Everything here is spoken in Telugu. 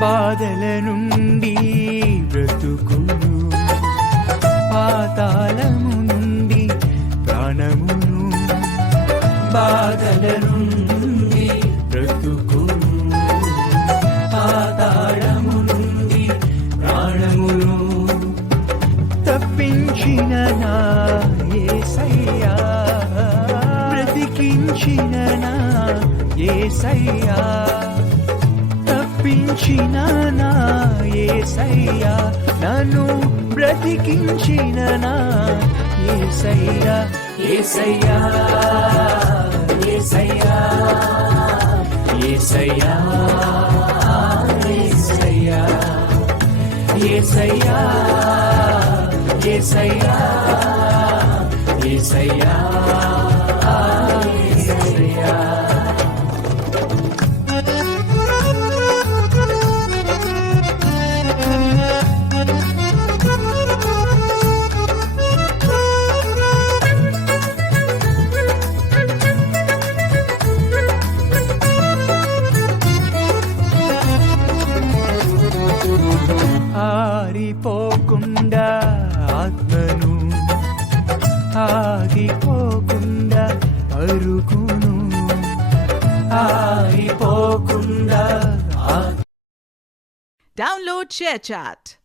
బాధల నుండి బ్రతుకును, పాతాళము నుండి ప్రాణమును. బాధల నుండి బ్రతుకును, పాతాళము నుండి ప్రాణమును. తప్పించిన నా యేసయ్యా, బ్రతికించిన నా యేసయ్యా, తప్పించిన నా యేసయ్యా, నన్ను బ్రతికించిన నా యేసయ్యా. యేసయ్యా యేసయ్యా యేసయ్యా యేసయ్యా యేసయ్యా యేసయ్యా యేసయ్యా యేసయ్యా. ఆరిపోకుండా ఆత్మను, ఆగిపోకుండా అరుకును, ఆరిపోకుండా. Download ShareChat.